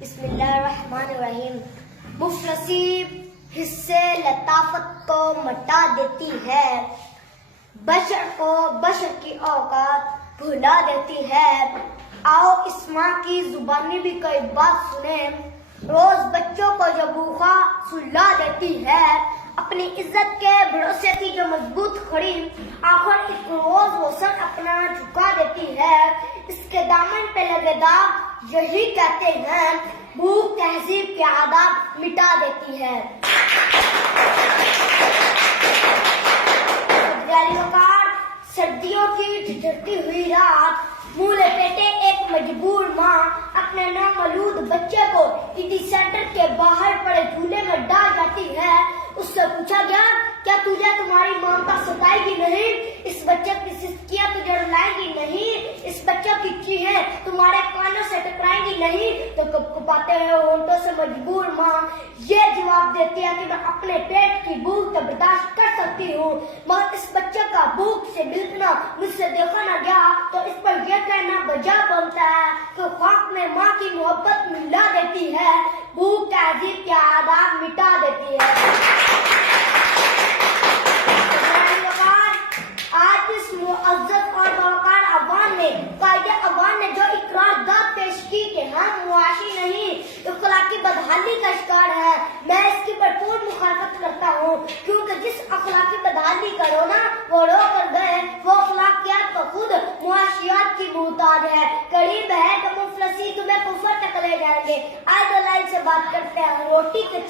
बिस्मिल्लाहिर्रहमानिर्रहीम। मुफलसी हिस्से लताफत को मटा देती है, बशर को बशर की औकात भुला देती है। आओ इस माँ की जुबानी भी कोई बात सुने, रोज बच्चों को जो भूखा सुला देती है। अपनी इज्जत के भरोसे थी जो मजबूत खड़ी, आखिर एक रोज वो सर अपना झुका देती है। इसके दामन पे लगे दाग यही कहते हैं, भूख तहजीब के आदाब मिटा देती है। सर्दियों की ठिठुरती हुई रात, मुँह लपेटे एक मजबूर माँ अपने नामौलूद बच्चे को ईडी सेंटर के बाहर पड़े झूले में डाल जाती है। उससे पूछा गया, क्या तुझे तुम्हारी ममता सताएगी नहीं? इस बच्चे की सिसकियां तुझे रुलाएंगी नहीं? इस बच्चे की चीखें तुम्हारे कानों से टकराएंगी नहीं? तो कपकपाते हुए होंठों से मजबूर माँ ये जवाब देती है कि मैं अपने पेट की भूख तो बर्दाश्त कर सकती हूँ, मगर इस बच्चे का भूख से बिलकना मुझसे देखा न गया तो इस पर यह कहना बजा बनता है कि ख्वाब में माँ की मोहब्बत मिला देती है, भूख तहजीब के आदाब मिटा देती है। आज इस मुअज़्ज़ज़ और बावकार अवान ने कायदे अवान ने जो इकरारदाद पेश की कि हम मुआशी नहीं अखलाकी बदहाली का शिकार है, मैं इसकी भरपूर मुखालफत करता हूँ, क्योंकि जिस अखलाकी बदहाली करो ना वो रो कर गए, वो अखलाकियात तो खुद मुआशियात की मुहताज है। करीब है कि मुफलसी तुम्हें कुफर तक ले जाएंगे। आज से बात करते हैं रोटी के